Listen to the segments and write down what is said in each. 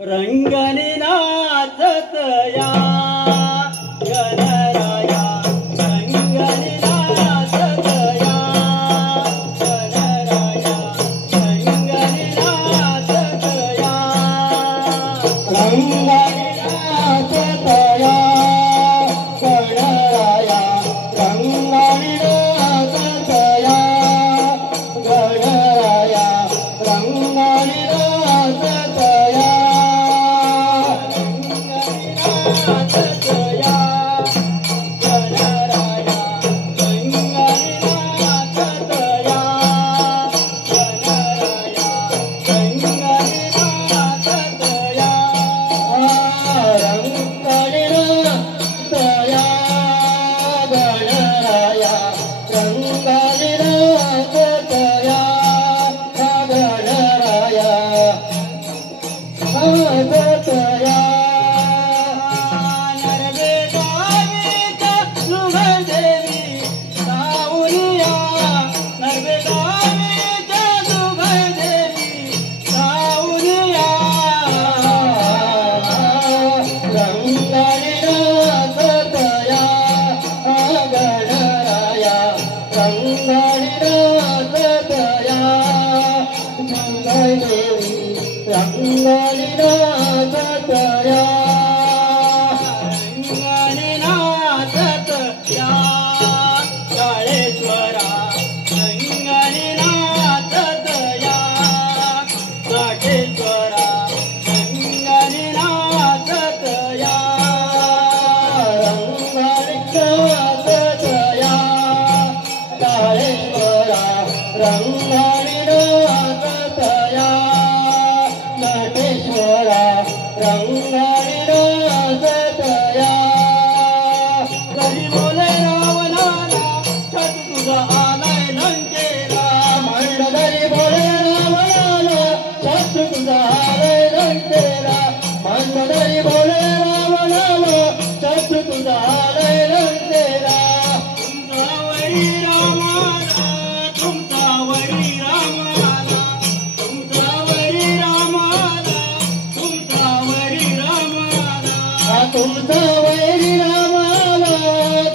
रंगणी नाचत या गणराया रंगणी नाचत या गणराया रंगणी नाचत या रंगणी नाचत या गणराया रंगणी नाचत या गणराया रंगणी नाचत या नाचत या गणराया रंगणी नाचत या गणराया रंगणी नाचत या रंगणी नाचत या गणराया रंगणी नाचत या गणराया नाचत या रंगणी नाचत या रंगणी नाचत या काळेश्वरा रंगणी नाचत या काठेश्वरा रंगणी नाचत या रंगणी नाचत या काळेश्वरा रंगणी नाचत या काठेश्वरा रंगणी नाचत या घरी बोले रावणाला छत तुझा आलाय लंकेला म्हणलं घरी बोले रावणाला छत तुझा आलाय लंकेला म्हणलं घरी बोले रावणाला छत तुझा आलाय लंकेला तुमचा वरी रामाला तुमचा वरी रामाला तुमचा वरी रामाला तुमचा वरी रामाला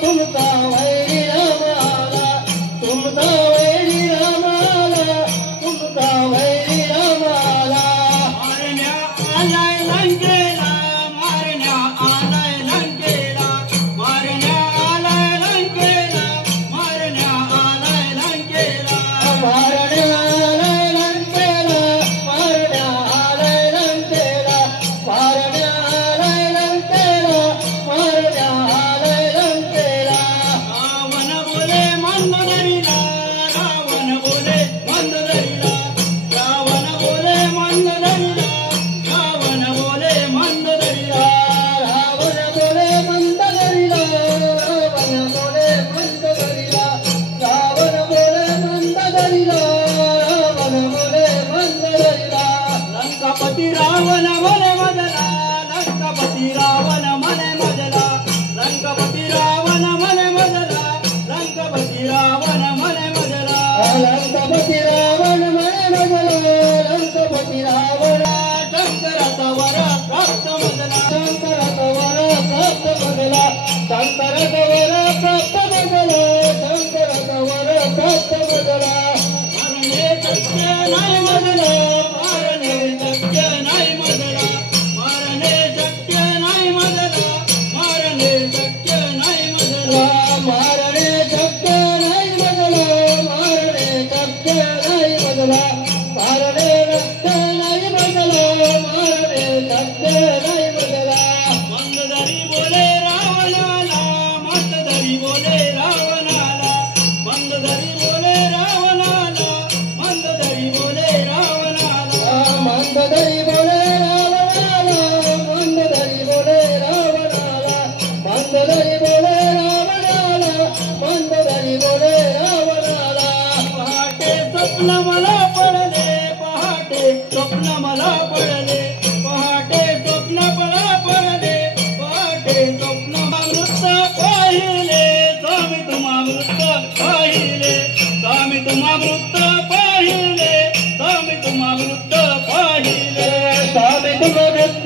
तुमचा वैरी रामाला तुमचा वैरी रामाला तुमचा वैरी रामाला मारण्या आलाय लंकेला मारण्या आलाय लंकेला मारण्या आलाय लंकेला मारण्या आलाय लंकेला मारण्या आलाय लंकेला मारण्या आलाय लंकेला मारण्या आलाय लंकेला मारण्या आलाय लंकेला रावण बोले मंदोदरीला रावण बोले मंदोदरीला रावण बोले मंदोदरीला रावण बोले मंदोदरीला रावण बोले मंदोदरीला रावण बोले मंदोदरीला रावण बोले मंदोदरीला रावण बोले मंदोदरीला लंकापती रावण मने मजला लंकापती रावण मने मजला लंकापती रावण मने मजला लंकापती रावण मने मजला लंकापती रावण मने मजला लंकापती रावण शंकराचा वर प्राप्त मजला शंकराचा वर प्राप्त मजला शंकराचा वर प्राप्त मजला शंकराचा वर प्राप्त मजला मारणे शक्य नाही मजला मारणे शक्य नाही मजला मारणे शक्य नाही मजला मारणे शक्य नाही मजला मारणे शक्य नाही मजला मारणे शक्य नाही मजला मारणे शक्य नाही मजला मारणे शक्य नाही मजला मंदोदरी बोले रावणाला मंदोदरी बोले रावणाला मंदोदरी बोले रावणाला मंदोदरी बोले रावणाला मंदोदरी बोले रावणाला मंदोदरी बोले रावणाला मंदोदरी बोले रावणाला मंदोदरी बोले रावणाला पहाटे स्वप्न मला पडले पहाटे स्वप्न मला पडले पहाटे स्वप्न मला पडले पहाटे स्वप्न अमृत पाहिले स्वामी तुम्हा अमृत पाहिले स्वामी तुम्हा अमृत पाहिले स्वामी तुम्हा अमृत पाहिले स्वामी तुम्हा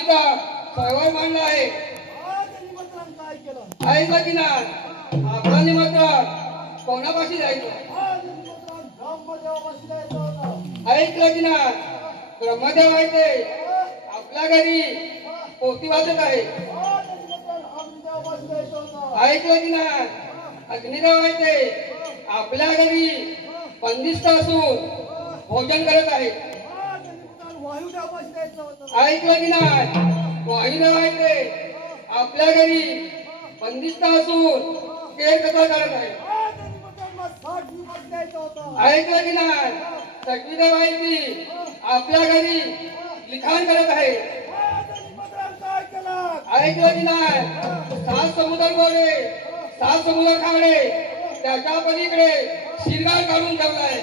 महावीरचा सहवास मांडला आहे. काय केलं ऐकलं की नाही? आपला निमंत्रण कोणापाशी जायचं? ऐकलं की नाही? ब्रह्मदेव आहे ते आपल्या घरी पोथी वाचत आहे. ऐकलं की नाही? अग्निदेव आहे ते आपल्या घरी बंदिस्त असून भोजन करत आहे. ऐकलं की नाही? वायुदेव आहे ते आपल्या घरी बंदिस्त असून केर कथा करत आहे. ऐकलं की नाही? सटवीदेव आहे ती आपल्या घरी लिखाण करत आहे. ऐकलं की नाही? 7 समुद्र गोडे 7 समुद्र खाडे त्याच्या पलीकडे शिरगाळ काढून ठेवलाय.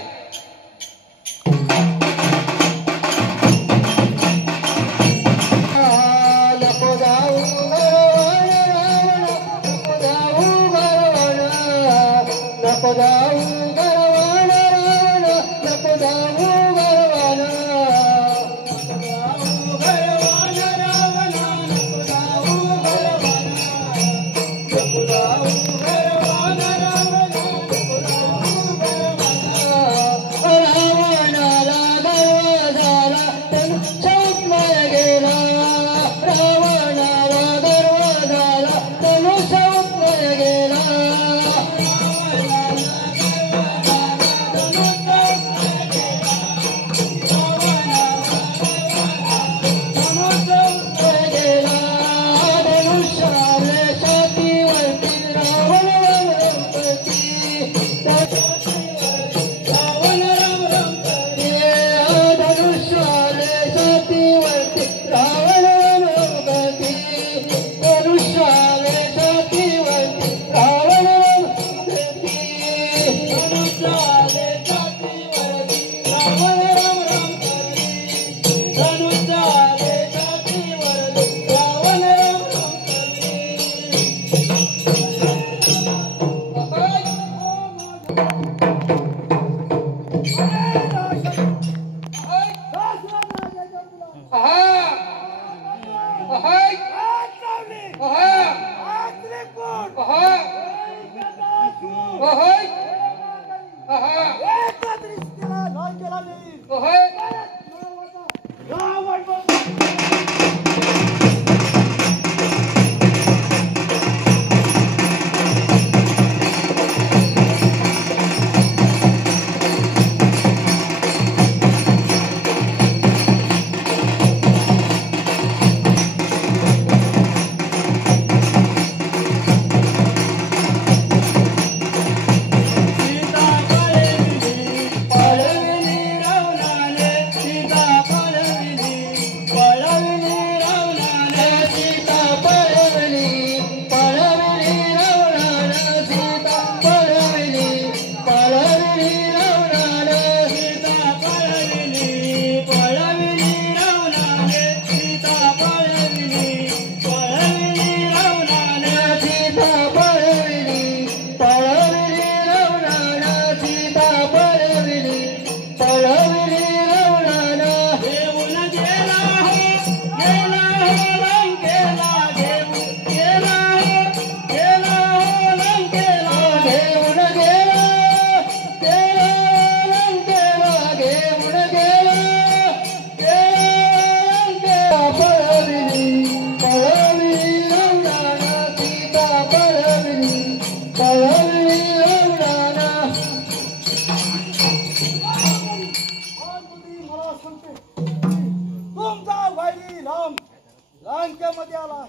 लंकेमध्ये आला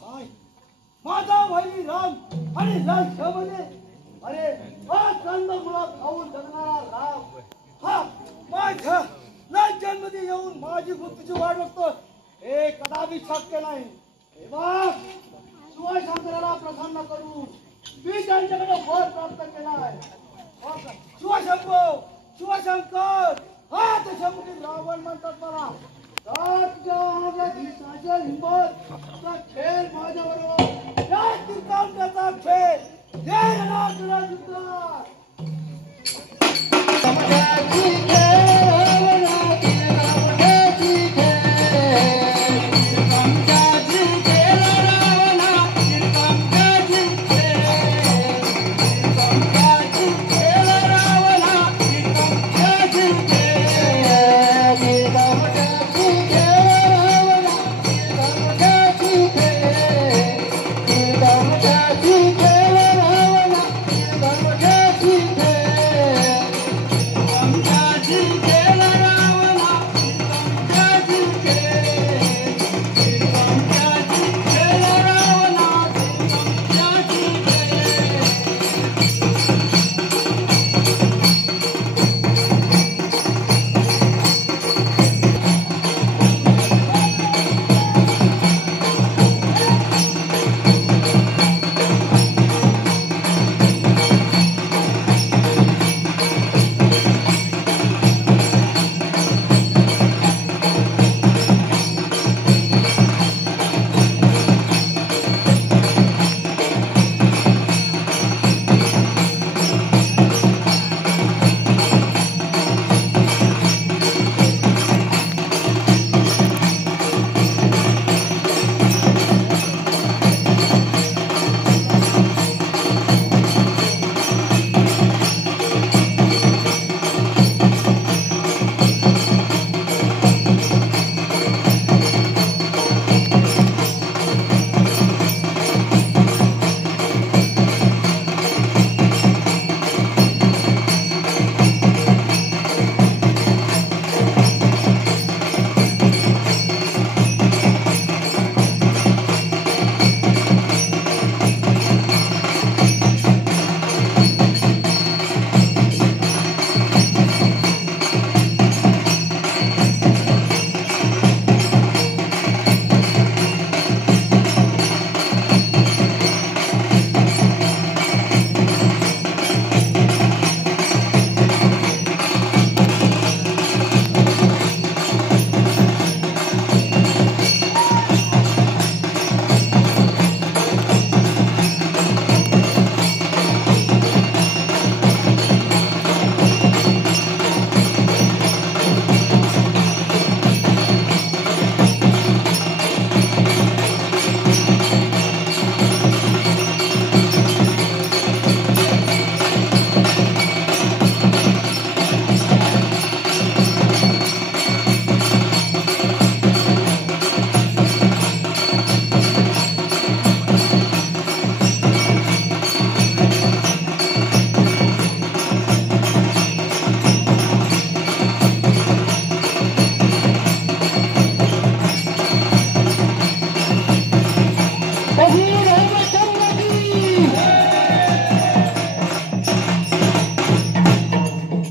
काय माझा भाई राम आणि लंकेमध्ये अरे हा कंदमुळा खाऊन जगणारा राम हा माझ्या लंकेमध्ये येऊन माझी मृत्यूची वाट बघतो हे कदापि शक्य नाही. हे बघ शिवशंकराला प्रसन्न करू मी त्यांच्याकडे वर प्राप्त केलाय. शिवशंभो शिवशंकर हा ते शंभूची रावण म्हणतात मला हिंमत खेळ माझ्या बरोबर खेळ